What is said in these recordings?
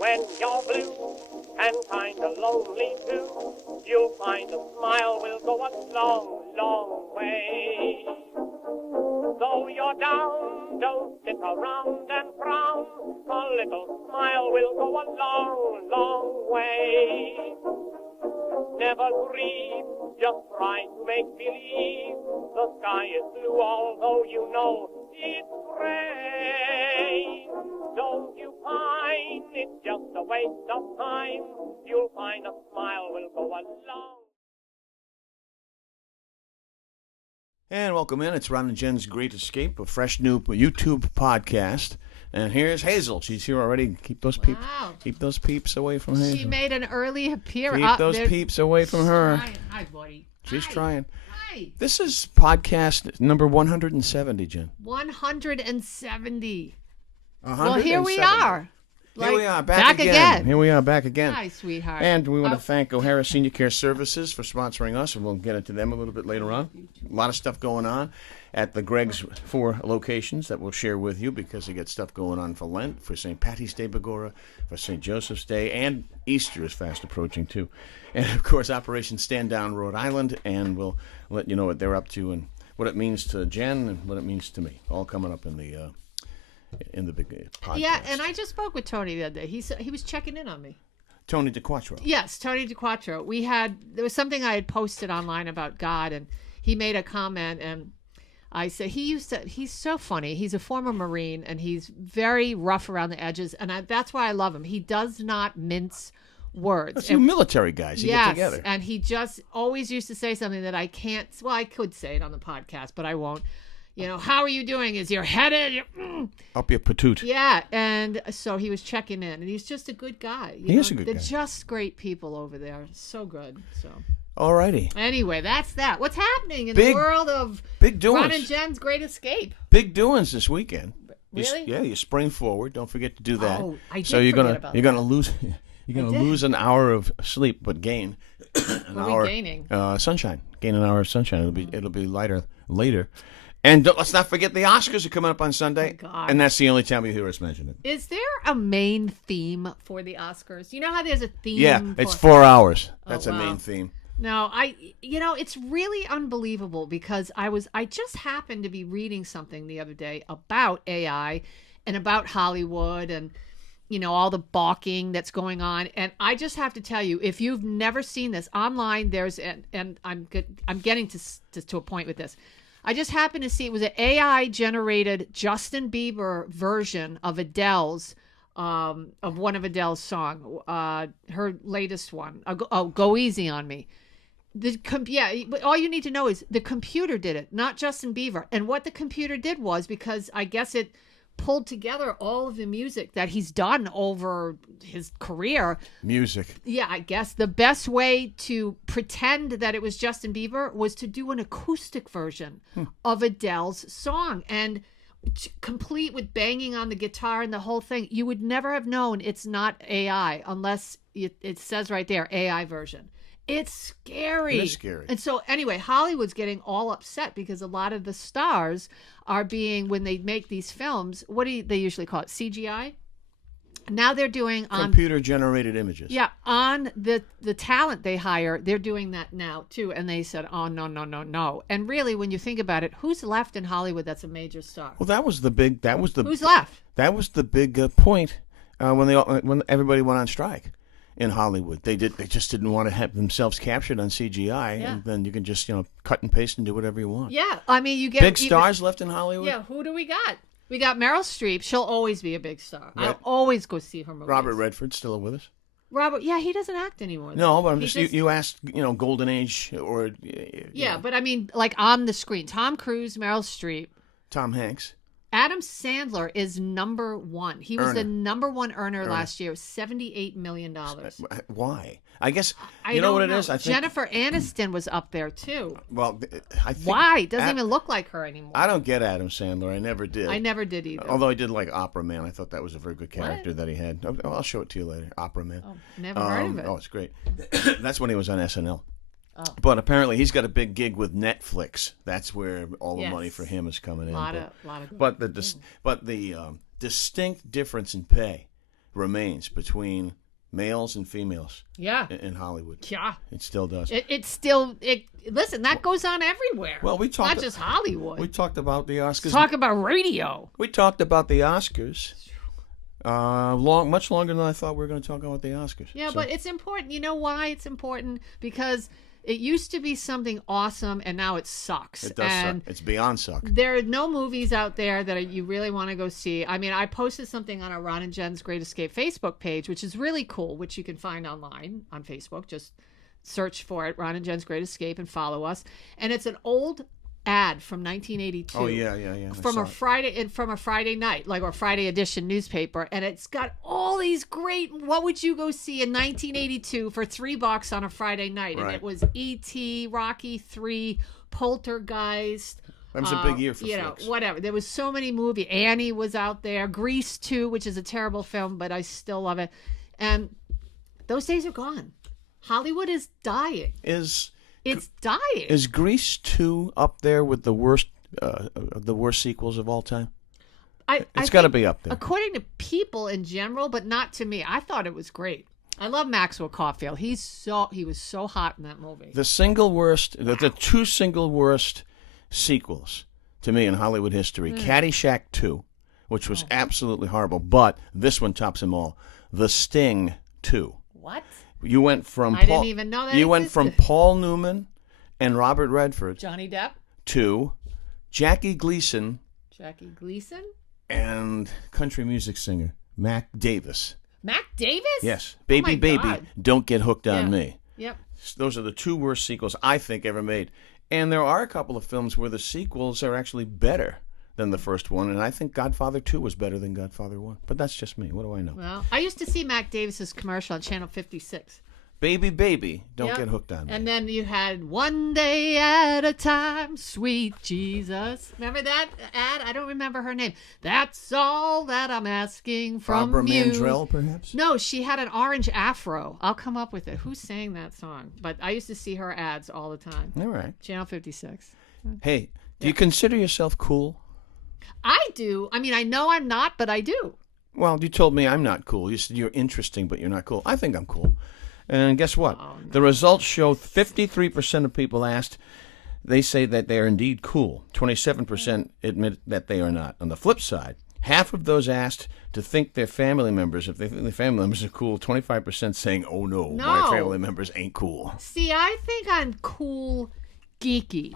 When you're blue and kinda lonely too, you'll find a smile will go a long, long way. Though you're down, don't sit around and frown. A little smile will go a long, long way. Never grieve, just try to make believe the sky is blue, although you know it's gray. Don't you pine, it's just a waste of time. You'll find a smile will go a long. And welcome in. It's Ron and Jen's Great Escape, a fresh new YouTube podcast. And here's Hazel. She's here already. Keep those peeps. Wow. Keep those peeps away from Hazel. She made an early appearance. Keep those peeps away from her. Hi, buddy. She's Hi. trying. Hi. This is podcast number 170, Jen. 170. 170. Well, here we are. Here we are, back again. Here we are, back again. Hi, sweetheart. And we want to thank O'Hara Senior Care Services for sponsoring us, and we'll get into them a little bit later on. A lot of stuff going on at the Greg's 4 locations that we'll share with you because they get stuff going on for Lent, for St. Patty's Day, Begorra, for St. Joseph's Day, and Easter is fast approaching, too. And, of course, Operation Stand Down Rhode Island, and we'll let you know what they're up to and what it means to Jen and what it means to me. All coming up in the big podcast. Yeah, and I just spoke with Tony the other day. He was checking in on me. Tony DeQuattro. Yes, Tony DeQuattro. There was something I had posted online about God, and he made a comment, and I said he's so funny. He's a former Marine, and he's very rough around the edges, and that's why I love him. He does not mince words. That's you military guys. You get together. And he just always used to say something that I can't. Well, I could say it on the podcast, but I won't. You know, how are you doing? Is your head in? Up your patoot. Yeah, and so he was checking in, and he's just a good guy. He is a good guy. They're just great people over there. So good. So. Alrighty. Anyway, that's that. What's happening in the world of big doings. Ron and Jen's Great Escape? Big doings this weekend. Really? You spring forward. Don't forget to do that. Oh, I did so you're forget about you're gonna lose lose an hour of sleep, but gain an hour. Gaining? Sunshine. Gain an hour of sunshine. It'll be lighter later. And let's not forget the Oscars are coming up on Sunday. Oh, God. And that's the only time you hear us mention it. Is there a main theme for the Oscars? You know how there's a theme? Yeah, it's 4 hours. That's wow. a main theme. No, it's really unbelievable because I just happened to be reading something the other day about AI and about Hollywood and, all the balking that's going on. And I just have to tell you, if you've never seen this online, and I'm getting to a point with this. I just happened to see it was an AI-generated Justin Bieber version of Adele's, of one of Adele's song, her latest one. Go Easy on Me. All you need to know is the computer did it, not Justin Bieber. And what the computer did was, because I guess it pulled together all of the music that he's done over his career. Music. Yeah, I guess the best way to pretend that it was Justin Bieber was to do an acoustic version of Adele's song, and complete with banging on the guitar and the whole thing. You would never have known it's not AI unless it says right there, AI version. It's scary. It is scary. And so anyway, Hollywood's getting all upset because a lot of the stars are being, when they make these films, what do they usually call it? CGI? Now they're doing on computer-generated images. Yeah, on the talent they hire, they're doing that now too. And they said, "Oh no!" And really, when you think about it, who's left in Hollywood that's a major star? Well, who's left? That was the big point when everybody went on strike in Hollywood. They just didn't want to have themselves captured on CGI, and then you can just cut and paste and do whatever you want. Yeah, I mean, you get big stars left in Hollywood. Yeah, who do we got? We got Meryl Streep. She'll always be a big star. I'll always go see her movies. Robert Redford's still with us. Robert, yeah, he doesn't act anymore. No, but I'm you asked, Golden Age or... Yeah, but I mean, like on the screen. Tom Cruise, Meryl Streep. Tom Hanks. Adam Sandler is number one. He was the number one earner last year, $78 million. Why? I guess, what it is? I think Jennifer Aniston was up there, too. Well, I think... Why? It doesn't even look like her anymore. I don't get Adam Sandler. I never did. I never did either. Although I did like Opera Man. I thought that was a very good character that he had. I'll show it to you later. Opera Man. Oh, never heard of it. Oh, it's great. That's when he was on SNL. Oh. But apparently he's got a big gig with Netflix. That's where all the money for him is coming in. Lot of but the distinct difference in pay remains between males and females Yeah. in Hollywood. Yeah. It still does. Listen, that goes on everywhere. Well, we talked not just Hollywood. We talked about the Oscars. Talk about radio. We talked about the Oscars much longer than I thought we were going to talk about the Oscars. Yeah, So- but it's important. You know why it's important? Because it used to be something awesome, and now it sucks. It does and suck. It's beyond suck. There are no movies out there that you really want to go see. I mean, I posted something on our Ron and Jen's Great Escape Facebook page, which is really cool, which you can find online on Facebook. Just search for it, Ron and Jen's Great Escape, and follow us. And it's an old ad from 1982. Oh yeah. From a Friday night, like, or Friday edition newspaper, and it's got all these great. What would you go see in 1982 for $3 on a Friday night? And Right. it was E.T., Rocky III, Poltergeist. That was a big year for flicks. Whatever. There was so many movies. Annie was out there. Grease 2, which is a terrible film, but I still love it. And those days are gone. Hollywood is dying. It's dying. Is Grease 2 up there with the worst sequels of all time? It's got to be up there. According to people in general, but not to me. I thought it was great. I love Maxwell Caulfield. He was so hot in that movie. The single worst, the two single worst sequels to me in Hollywood history: Caddyshack 2, which was absolutely horrible, but this one tops them all. The Sting 2. What? You went from I didn't even know that You went from existed. Paul Newman and Robert Redford Johnny Depp, to Jackie Gleason Jackie Gleason, and country music singer Mac Davis. Mac Davis. Yes, Oh Baby my Baby, God. Don't Get Hooked on Yeah. Me. Yep. Those are the two worst sequels I think ever made. And there are a couple of films where the sequels are actually better than the first one, and I think Godfather 2 was better than Godfather 1. But that's just me. What do I know? Well, I used to see Mac Davis's commercial on Channel 56. Baby Baby, Don't Yep. Get Hooked on Me. And then you had One Day at a Time, Sweet Jesus. Remember that ad? I don't remember her name. That's all that I'm asking from Barbara you. Mandrell, perhaps? No, she had an orange afro. I'll come up with it. Who sang that song? But I used to see her ads all the time. All right. Channel 56. Hey, do you consider yourself cool? I do. I mean, I know I'm not, but I do. Well, you told me I'm not cool. You said you're interesting, but you're not cool. I think I'm cool. And guess what? Oh, no. The results show 53% of people asked, they say that they are indeed cool. 27% admit that they are not. On the flip side, half of those asked to think their family members, if they think their family members are cool, 25% saying, oh no, my No. family members ain't cool. See, I think I'm cool geeky.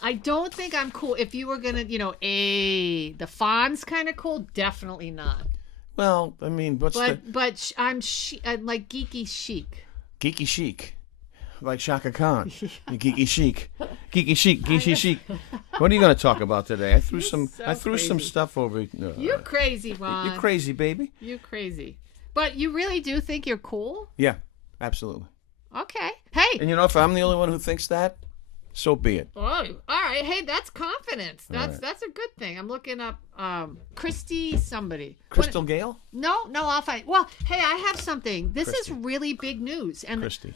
I don't think I'm cool. If you were going to, the Fonz kind of cool, definitely not. Well, I mean, what's I'm like geeky chic. Geeky chic, like Shaka Khan. Geeky chic, geeky chic, geeky chic. What are you going to talk about today? I threw some crazy. stuff over. You're crazy, Ron. You're crazy, baby. You're crazy. But you really do think you're cool? Yeah, absolutely. Okay. Hey. And if I'm the only one who thinks that, so be it. Oh, all right. Hey, that's confidence. That's right. that's a good thing. I'm looking up Christy somebody. Crystal Gale? No, I'll find. Well, hey, I have something. This Christy. is really big news. And Christy.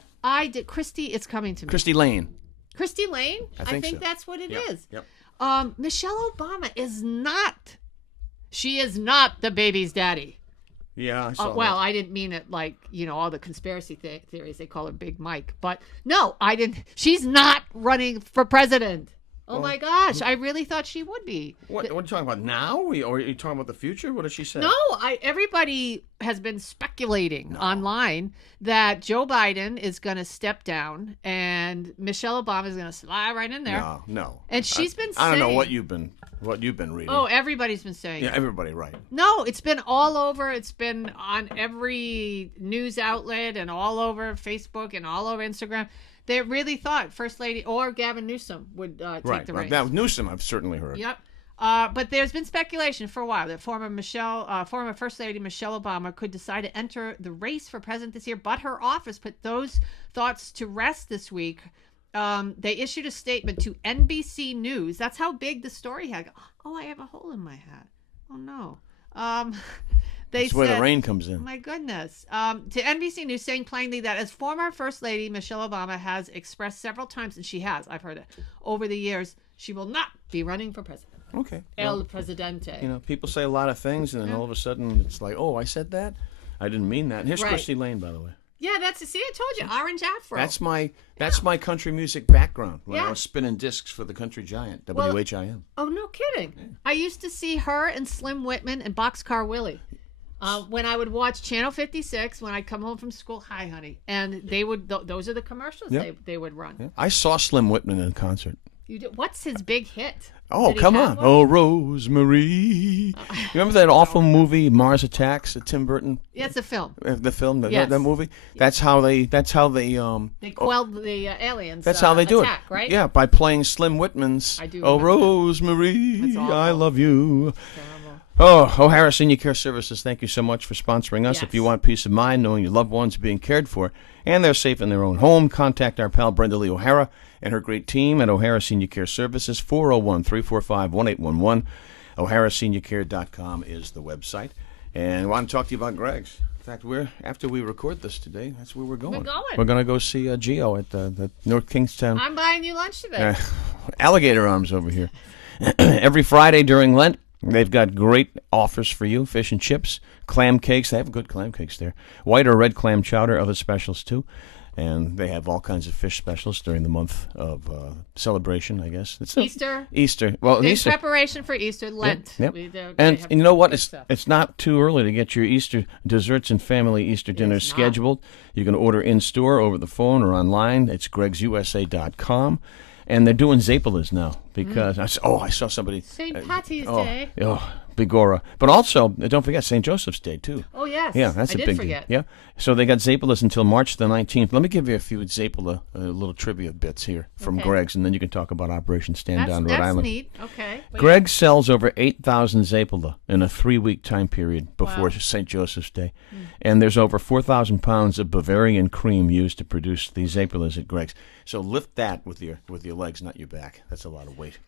Christy, it's coming to me. Christy Lane. Christy Lane? I think so. that's what it is. Yep. Michelle Obama is not. She is not the baby's daddy. Yeah, I saw Well, that. I didn't mean it like, all the conspiracy theories. They call her Big Mike. But no, I didn't. She's not running for president. Oh, my gosh. I really thought she would be. What are you talking about now? Or are you talking about the future? What did she say? No, everybody has been speculating online that Joe Biden is going to step down and Michelle Obama is going to slide right in there. No. And she's been I don't know saying- what you've been reading. Oh, everybody's been saying yeah, it. everybody, right. No, it's been all over. It's been on every news outlet and all over Facebook and all over Instagram. They really thought First Lady or Gavin Newsom would take Right. the reins. Now, Newsom, I've certainly heard. Yep. But there's been speculation for a while that former First Lady Michelle Obama could decide to enter the race for president this year, but her office put those thoughts to rest this week. They issued a statement to NBC News. That's how big the story had. Oh, I have a hole in my hat. Oh, no. They That's where the said- rain comes in. My goodness. To NBC News, saying plainly that as former First Lady, Michelle Obama has expressed several times, and she has, I've heard it, over the years, she will not be running for president. Okay. El Well, Presidente. you know, people say a lot of things, and then all of a sudden it's like, oh, I said that? I didn't mean that. And here's Right. Christy Lane, by the way. Yeah, see, I told you, orange afro. That's my country music background when Yeah. I was spinning discs for the country giant, Well, WHIM. Oh, no kidding. Yeah. I used to see her and Slim Whitman and Boxcar Willie. When I would watch Channel 56 when I'd come home from school, hi, honey, and they would. Those are the commercials they would run. Yeah. I saw Slim Whitman in concert. You did, what's his big hit? Oh, come on! One? Oh, Rosemary. You remember that awful movie Mars Attacks? Tim Burton. Yeah, it's a film. The film, Yes. that movie. That's how they. They quelled the aliens. That's how they do attack, it, right? Yeah, by playing Slim Whitman's. I do Oh, remember Rosemary, That's awful. I love you. Terrible. Oh, O'Hara Senior Care Services, thank you so much for sponsoring us. Yes. If you want peace of mind knowing your loved ones are being cared for and they're safe in their own home, contact our pal Brenda Lee O'Hara and her great team at O'Hara Senior Care Services, 401-345-1811. O'HaraSeniorCare.com is the website. And I want to talk to you about Greg's. In fact, after we record this today, that's where we're going. We're going. We're going to go see Gio at the North Kingstown. I'm buying you lunch today. Alligator arms over here. Every Friday during Lent, they've got great offers for you. Fish and chips, clam cakes. They have good clam cakes there. White or red clam chowder, other specials too. And they have all kinds of fish specials during the month of celebration, I guess. It's Easter. Easter. Well, In Easter. preparation for Easter, Lent. Yep. They And have you know what? good stuff. It's not too early to get your Easter desserts and family Easter dinners not. scheduled. You can order in-store, over the phone, or online. It's gregsusa.com. And they're doing Zapalas now because I saw somebody. St. Patty's Day. Oh, Bigora. But also, don't forget St. Joseph's Day, too. Oh, yes. Yeah, that's I a did big forget. deal. Yeah. So they got Zapalas until March the 19th. Let me give you a few Zapala little trivia bits here from Okay. Greg's, and then you can talk about Operation Stand Down Rhode That's Island. neat. Okay. Wait. Greg sells over 8,000 Zapala in a 3-week time period before Wow. St. Joseph's Day. And there's over 4,000 pounds of Bavarian cream used to produce these Zapalas at Greg's. So lift that with your legs, not your back. That's a lot of weight.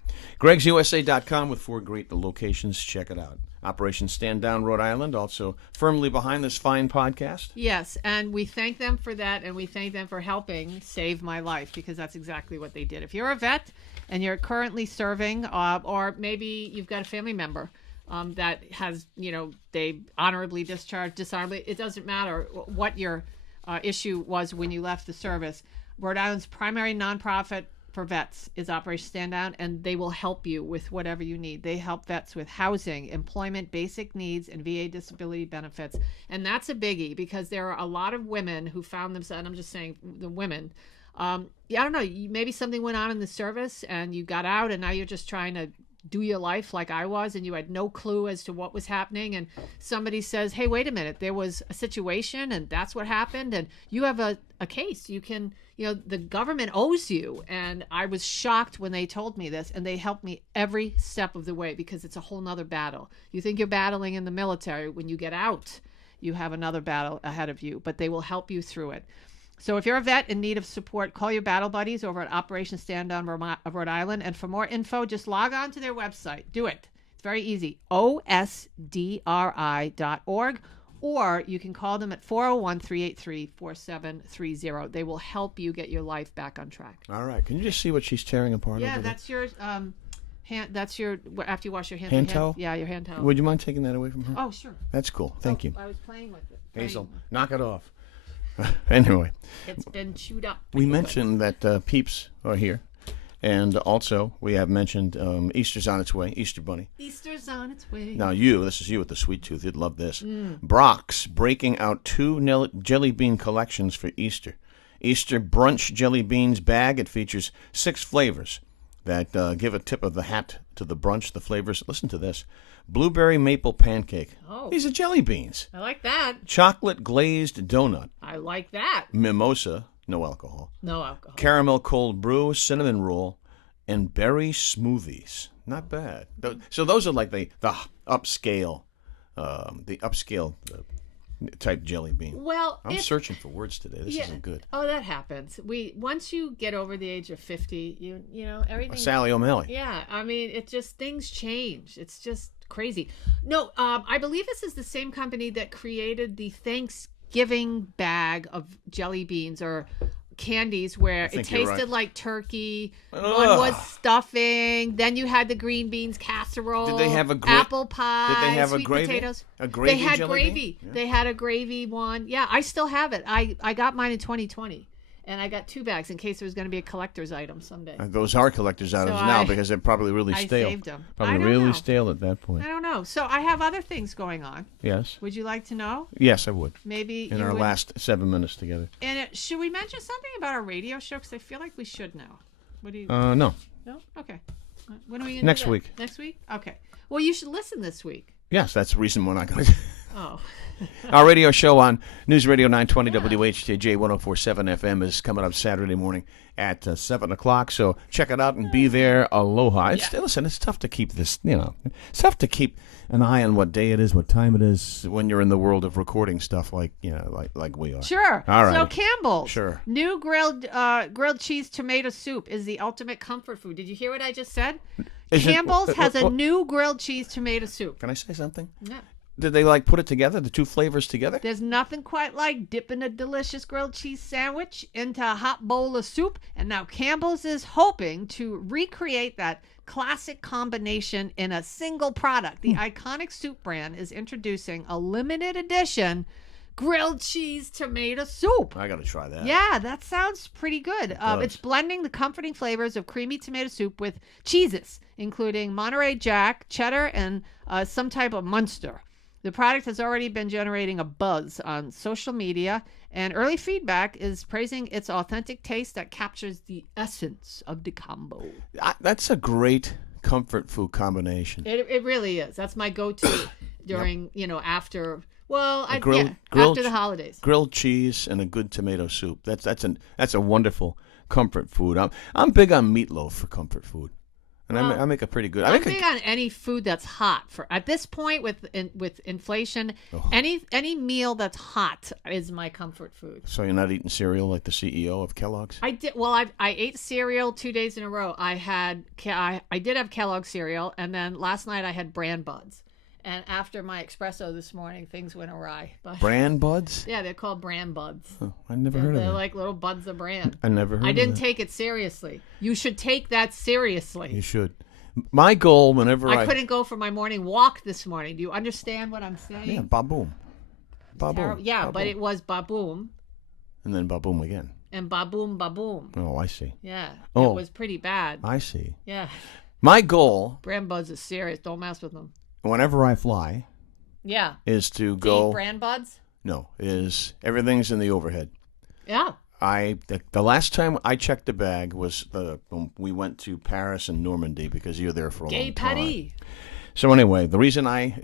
Greg'sUSA.com with 4 great locations. Check it out. Operation Stand Down Rhode Island, also firmly behind this fine podcast. Yes, and we thank them for that, and we thank them for helping save my life, because that's exactly what they did. If you're a vet and you're currently serving, or maybe you've got a family member that has, they honorably discharged, dishonorably, it doesn't matter what your issue was when you left the service. Rhode Island's primary nonprofit for vets is Operation Stand Down, and they will help you with whatever you need. They help vets with housing, employment, basic needs, and VA disability benefits. And that's a biggie, because there are a lot of women who found themselves, and I'm just saying the women, I don't know, maybe something went on in the service and you got out and now you're just trying to do your life like I was, and you had no clue as to what was happening, and somebody says, hey, wait a minute, there was a situation and that's what happened, and you have a case. You can, the government owes you. And I was shocked when they told me this, and they helped me every step of the way, because it's a whole nother battle. You think you're battling in the military. When you get out, you have another battle ahead of you, but they will help you through it. So if you're a vet in need of support, call your battle buddies over at Operation Stand Down Rhode Island. And for more info, just log on to their website. Do it. It's very easy. osdri.org. Or you can call them at 401-383-4730. They will help you get your life back on track. All right. Can you just see what she's tearing apart Yeah, over there? that's your hand. That's your, after you wash your hands. Hand towel? Yeah, your hand towel. Would you mind taking that away from her? Oh, sure. That's cool. Thank you. I was playing with it. Hazel, knock it off. Anyway. It's been chewed up. We mentioned that peeps are here. And also, we have mentioned Easter's on its way, Easter Bunny. Easter's on its way. Now this is you with the sweet tooth. You'd love this. Brock's breaking out 2 jelly bean collections for Easter. Easter Brunch Jelly Beans bag. It features 6 flavors that give a tip of the hat to the brunch. The flavors, listen to this. Blueberry maple pancake. Oh. These are jelly beans. I like that. Chocolate glazed donut. I like that. Mimosa, no alcohol. No alcohol. Caramel cold brew, cinnamon roll, and berry smoothies. Not bad. So those are like the upscale, type jelly bean. Well, I'm searching for words today. This isn't good. Oh, that happens. Once you get over the age of 50, you know everything. Sally O'Malley. Yeah, I mean, things change. It's just crazy. No, I believe this is the same company that created the Thanksgiving bag of jelly beans, or candies where it think you're tasted right. like turkey. Ugh. One was stuffing. Then you had the green beans casserole. Did they have a apple pie? Did they have sweet a gravy? potatoes. A gravy They had jelly gravy. bean? Yeah. They had a gravy one. Yeah, I still have it. I got mine in 2020. And I got 2 bags in case there was going to be a collector's item someday. Those are collector's items now because they're probably really I stale. saved 'em. Probably I don't really know. stale at that point. I don't know. So I have other things going on. Yes. Would you like to know? Yes, I would. Maybe In you our would- last 7 minutes together. And should we mention something about our radio show? Because I feel like we should now. What do you? No. No. Okay. When are we gonna Next do that? week. Next week. Okay. Well, you should listen this week. Yes, that's the reason we're not going to. Oh. Our radio show on News Radio 920 WHTJ 1047 FM is coming up Saturday morning at 7 o'clock. So check it out and be there. Aloha. Listen, it's tough to keep this, it's tough to keep an eye on what day it is, what time it is when you're in the world of recording stuff like we are. Sure. All right. So Campbell's. Sure. New grilled cheese tomato soup is the ultimate comfort food. Did you hear what I just said? Is it- Campbell's has a what- new grilled cheese tomato soup. Can I say something? Yeah. Did they put it together, the two flavors together? There's nothing quite like dipping a delicious grilled cheese sandwich into a hot bowl of soup. And now Campbell's is hoping to recreate that classic combination in a single product. The iconic soup brand is introducing a limited edition grilled cheese tomato soup. I got to try that. Yeah, that sounds pretty good. does. It's blending the comforting flavors of creamy tomato soup with cheeses, including Monterey Jack, cheddar, and some type of Munster. The product has already been generating a buzz on social media, and early feedback is praising its authentic taste that captures the essence of the combo. That's a great comfort food combination. It really is. That's my go-to during, after... Well, grilled after the holidays. Grilled cheese and a good tomato soup. That's a wonderful comfort food. I'm big on meatloaf for comfort food, and I make a pretty good. I'm big on any food that's hot. For at this point with inflation, any meal that's hot is my comfort food. So you're not eating cereal like the CEO of Kellogg's? I did. Well, I ate cereal 2 days in a row. I did have Kellogg's cereal, and then last night I had Bran Buds. And after my espresso this morning, things went awry. But Bran Buds? yeah, they're called Bran Buds. Oh, I never heard of They're that. like little buds of bran. I never heard. I didn't of that. take it seriously. You should take that seriously. You should. My goal, whenever I couldn't go for my morning walk this morning. Do you understand what I'm saying? Yeah, baboom. Baboom. Yeah, Baboom. but it was baboom And then baboom again. and baboom. Oh, I see. Yeah, Oh. it was pretty bad. I see. Yeah, My goal, Bran Buds is serious. Don't mess with them. whenever I fly, Yeah. is to Do you go. eat Bran Buds? No, is everything's in the overhead. Yeah. The last time I checked the bag was when we went to Paris and Normandy because you're there for a Gay long time. Patty. So anyway, the reason I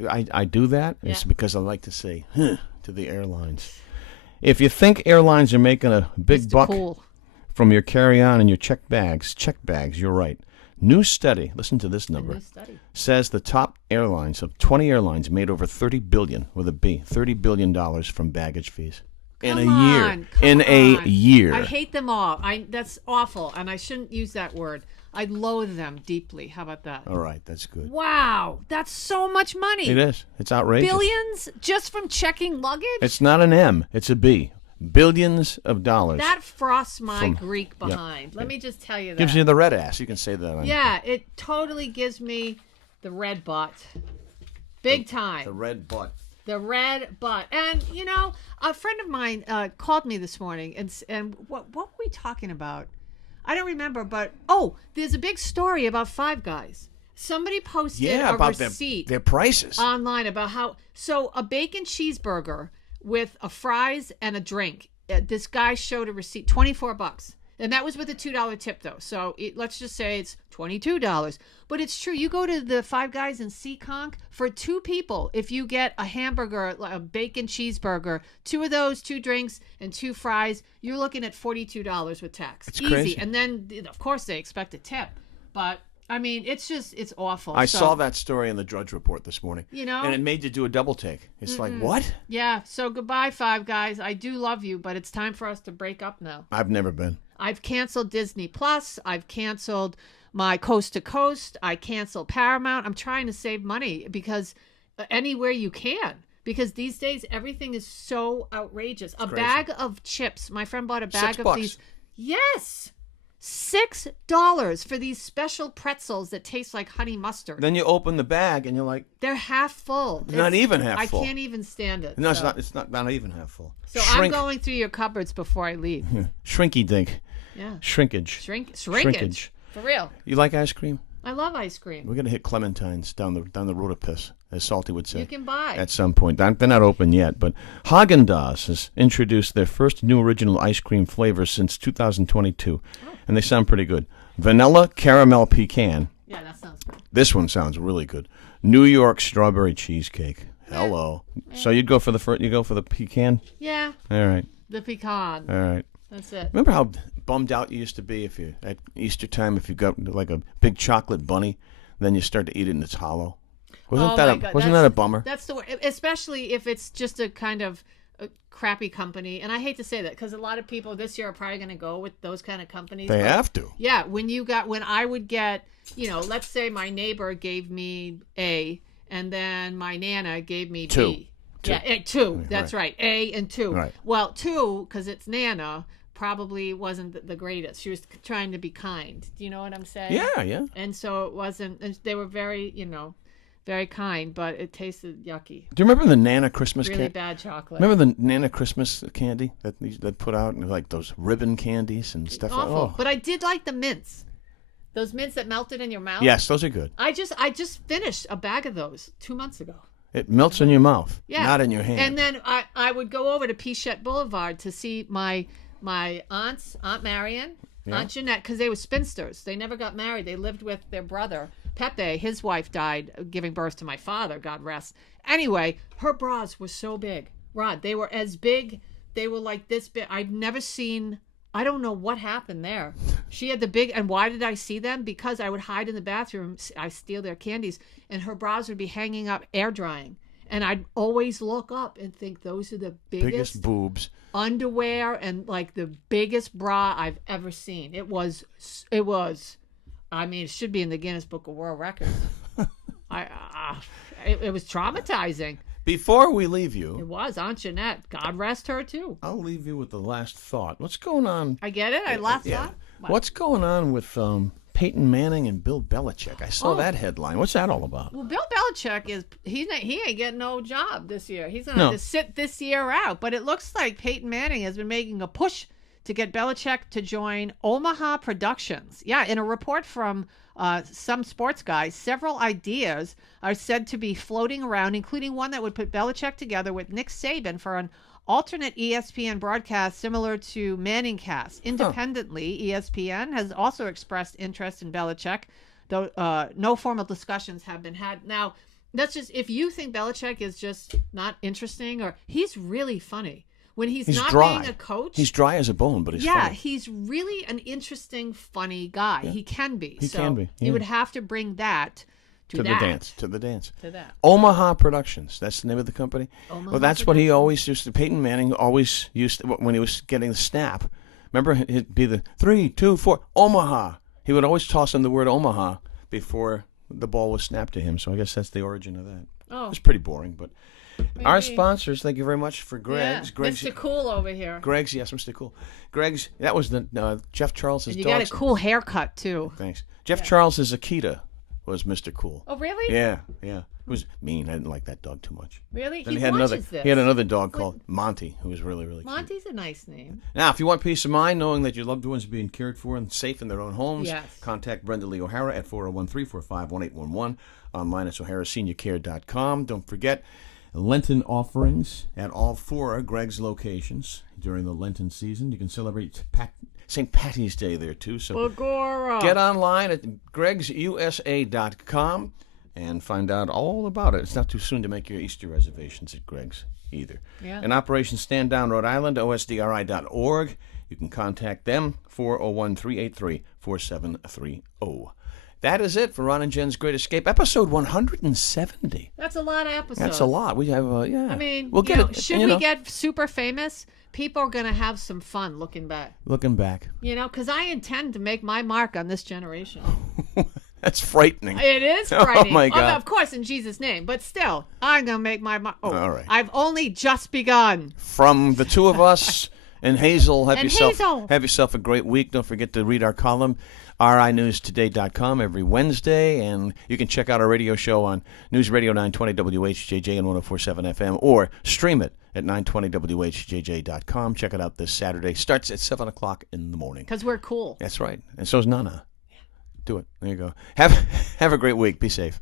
do that is Yeah. because I like to say to the airlines. If you think airlines are making a big Mr. buck Cool. from your carry-on and your checked bags, you're right. New study, listen to this number, New study. says the top airlines of 20 airlines made over $30 billion with a B, $30 billion from baggage fees in a year. In a year. I hate them all. That's awful, and I shouldn't use that word. I loathe them deeply. How about that? All right, that's good. Wow, that's so much money. It is. It's outrageous. Billions just from checking luggage? It's not an M, it's a B. Billions of dollars. That frosts my From- Greek yeah. behind. Let me just tell you that. Gives you the red ass. You can say that. Yeah, it totally gives me the red butt. Big time. The red butt. The red butt. And, a friend of mine called me this morning, and what were we talking about? I don't remember, but, there's a big story about Five Guys. Somebody posted a about receipt their prices. online about so a bacon cheeseburger with a fries and a drink. This guy showed a receipt, $24. And that was with a $2 tip, though. So let's just say it's $22. But it's true. You go to the Five Guys in Seekonk, for 2 people, if you get a hamburger, a bacon cheeseburger, 2 of those, 2 drinks, and 2 fries, you're looking at $42 with tax. It's easy. crazy. And then, of course, they expect a tip. But, I mean, it's awful. I So, saw that story in the Drudge Report this morning. And it made you do a double take. It's like, what? Yeah. So goodbye, Five Guys. I do love you, but it's time for us to break up now. I've never been. I've canceled Disney Plus. I've canceled my Coast to Coast. I canceled Paramount. I'm trying to save money because anywhere you can. Because these days everything is so outrageous. A crazy. bag of chips. My friend bought a bag of $6. these Yes. $6 for these special pretzels that taste like honey mustard. Then you open the bag and you're like, They're half full. not even half full. I can't even stand it. No, so. it's not even half full. So I'm going through your cupboards before I leave. Shrinky dink. Yeah. Shrinkage. Shrinkage. For real. You like ice cream? I love ice cream. We're gonna hit Clementines down the road of piss, as Salty would say. You can buy at some point. They're not open yet, but Haagen-Dazs has introduced their first new original ice cream flavor since 2022, and they sound pretty good. Vanilla caramel pecan. Yeah, that sounds good. This one sounds really good. New York strawberry cheesecake. Hello. So you go for the pecan? Yeah. All right. The pecan. All right. That's it. Remember how bummed out you used to be if you at Easter time if you got like a big chocolate bunny, then you start to eat it and it's hollow. Wasn't that a bummer? That's the word, especially if it's just a kind of a crappy company. And I hate to say that because a lot of people this year are probably going to go with those kind of companies. They have to. Yeah, when I would get, let's say my neighbor gave me A, and then my Nana gave me B. Two. Yeah, two. That's right. A and 2. Right. Well, 2 because it's Nana. Probably wasn't the greatest. She was trying to be kind. Do you know what I'm saying? Yeah, yeah. And so it wasn't. And they were very, very kind, but it tasted yucky. Do you remember the Nana Christmas really candy? Bad chocolate. Remember the Nana Christmas candy that put out like those ribbon candies and stuff? Awful. Oh. But I did like the mints. Those mints that melted in your mouth. Yes, those are good. I just finished a bag of those 2 months ago. It melts in your mouth, yeah, not in your hand. And then I would go over to Pichette Boulevard to see my aunts, Aunt Marion, Aunt Jeanette, because they were spinsters. They never got married. They lived with their brother, Pepe. His wife died giving birth to my father, God rest. Anyway, her bras were so big. Rod, they were as big. They were like this big. I'd never seen, I don't know what happened there. She had the big, and why did I see them? Because I would hide in the bathroom. I steal their candies, and her bras would be hanging up, air drying. And I'd always look up and think those are the biggest boobs. Underwear and like the biggest bra I've ever seen. It was. I mean, it should be in the Guinness Book of World Records. It was traumatizing. Before we leave you, it was Aunt Jeanette. God rest her too. I'll leave you with the last thought. What's going on? I get it. Thought. What's going on with Peyton Manning and Bill Belichick? I saw that headline. What's that all about? Well, Bill Belichick he ain't getting no job this year. He's gonna have to sit this year out. But it looks like Peyton Manning has been making a push to get Belichick to join Omaha Productions. Yeah, in a report from some sports guys, several ideas are said to be floating around, including one that would put Belichick together with Nick Saban for an alternate ESPN broadcast similar to Manningcast. Independently, ESPN has also expressed interest in Belichick, though no formal discussions have been had. Now, that's just, if you think Belichick is just not interesting, or he's really funny. When he's not dry. being a coach. He's dry as a bone, but he's funny. Yeah, he's really an interesting, funny guy. Yeah. He can be. He can be. Yeah. You would have to bring that to the dance. To that. Omaha Productions. That's the name of the company. Omaha well, that's what he always used to. Peyton Manning always used to, when he was getting the snap. Remember, it'd be the 3, 2, 4, Omaha. He would always toss in the word Omaha before the ball was snapped to him. So I guess that's the origin of that. Oh. It's pretty boring, but. Maybe. Our sponsors, thank you very much for Greg's. Yeah, Mr. Cool over here. Greg's, yes, Mr. Cool. Greg's, that was the Jeff Charles's dog. You dog. got a cool haircut, too. Thanks. Jeff Charles's Akita was Mr. Cool. Oh, really? Yeah. It was mean. I didn't like that dog too much. Really? He had another dog called Monty, who was really, really cute. Monty's a nice name. Now, if you want peace of mind knowing that your loved ones are being cared for and safe in their own homes, contact Brenda Lee O'Hara at 401-345-1811. Online at o'haraseniorcare.com. Don't forget, Lenten offerings at all 4 Greg's locations during the Lenten season. You can celebrate St. Patty's Day there, too. So get online at gregsusa.com and find out all about it. It's not too soon to make your Easter reservations at Greg's either. Yeah. And Operation Stand Down Rhode Island, osdri.org. You can contact them, 401-383-4730. That is it for Ron and Jen's Great Escape, episode 170. That's a lot of episodes. That's a lot. We have, I mean, we'll get should we get super famous? People are going to have some fun looking back. Because I intend to make my mark on this generation. That's frightening. It is frightening. Oh, my God. Of course, in Jesus' name. But still, I'm going to make my mark. All right. I've only just begun. From the two of us And Hazel, have And yourself Hazel. have yourself a great week. Don't forget to read our column, rinewstoday.com, every Wednesday, and you can check out our radio show on News Radio 920 WHJJ and 104.7 FM, or stream it at 920whjj.com. Check it out this Saturday. Starts at 7 o'clock in the morning. Because we're cool. That's right. And so's Nana. Do it. There you go. Have a great week. Be safe.